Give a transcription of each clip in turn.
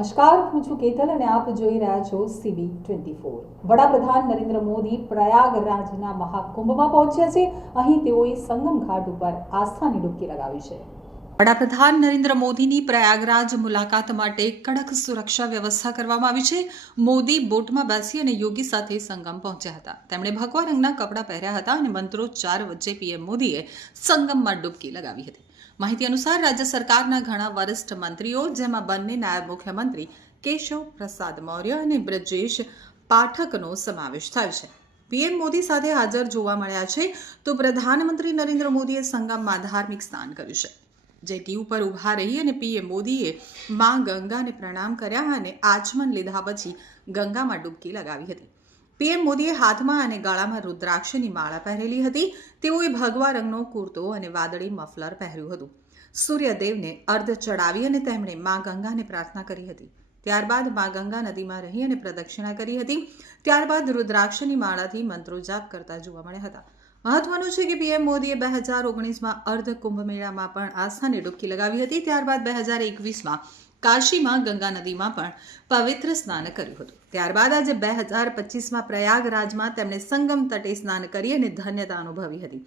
નમસ્કાર, હું છું કેતલ અને આપ જોઈ રહ્યા છો CB24। વડાપ્રધાન નરેન્દ્ર મોદી પ્રયાગરાજના મહાકુંભમાં પહોંચ્યા છે। અહીં તેઓએ સંગમ ઘાટ ઉપર આસ્થાની ડૂબકી લગાવી છે। વડાપ્રધાન નરેન્દ્ર મોદીની પ્રયાગરાજ મુલાકાત માટે કડક સુરક્ષા વ્યવસ્થા કરવામાં આવી છે। મોદી બોટમાં બેસી અને યોગી સાથે સંગમ પહોંચ્યા હતા। તેમણે ભગવા રંગના કપડાં પહેર્યા હતા અને મંત્રોચ્ચાર વચ્ચે પીએમ મોદીએ સંગમમાં ડૂબકી લગાવી હતી। માહિતી અનુસાર રાજ્ય સરકારના ઘણા વરિષ્ઠ મંત્રીઓ, જેમાં બંને નાયબ મુખ્યમંત્રી કેશવ પ્રસાદ મૌર્ય અને બ્રજેશ પાઠકનો સમાવેશ થાય છે। પીએમ મોદી સાથે હાજર જોવા મળ્યા છે તો પ્રધાનમંત્રી નરેન્દ્ર મોદીએ સંગમમાં ધાર્મિક સ્નાન કર્યું છે। જેટી ઉપર ઊભા રહી અને પીએમ મોદીએ માં ગંગાને પ્રણામ કર્યા અને આચમન લીધા પછી ગંગામાં ડૂબકી લગાવી હતી। પીએમ મોદીએ હાથમાં અને ગળામાં રુદ્રાક્ષની માળા પહેરેલી હતી। તેઓએ ભગવા રંગનો કુર્તો અને વાદળી મફલર પહેર્યું હતું। સૂર્યદેવને અર્ધ ચડાવી અને તેમણે માં ગંગાને પ્રાર્થના કરી હતી। ત્યારબાદ માં ગંગા નદીમાં રહી અને પ્રદક્ષિણા કરી હતી। ત્યારબાદ રુદ્રાક્ષની માળાથી મંત્રો જાપ કરતા જોવા મળ્યા હતા। મહત્વનું છે કે પીએમ મોદીએ 2019માં અર્ધ કુંભ મેળામાં પણ આસ્થાની ડૂબકી લગાવી હતી। ત્યારબાદ 2021માં કાશીમાં ગંગા નદીમાં પણ પવિત્ર સ્નાન કર્યું હતું। ત્યારબાદ આજે 2025માં પ્રયાગરાજમાં તેમણે સંગમ તટે સ્નાન કરી અને ધન્યતા અનુભવી હતી।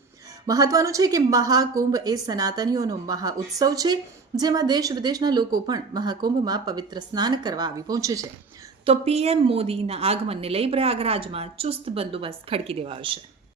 મહત્વનું છે કે મહાકુંભ એ સનાતનીઓનો મહા ઉત્સવ છે, જેમાં દેશ વિદેશના લોકો પણ મહાકુંભમાં પવિત્ર સ્નાન કરવા આવી પહોંચે છે। તો પીએમ મોદીના આગમનને લઈ પ્રયાગરાજમાં ચુસ્ત બંદોબસ્ત ખડકી દેવાયો છે।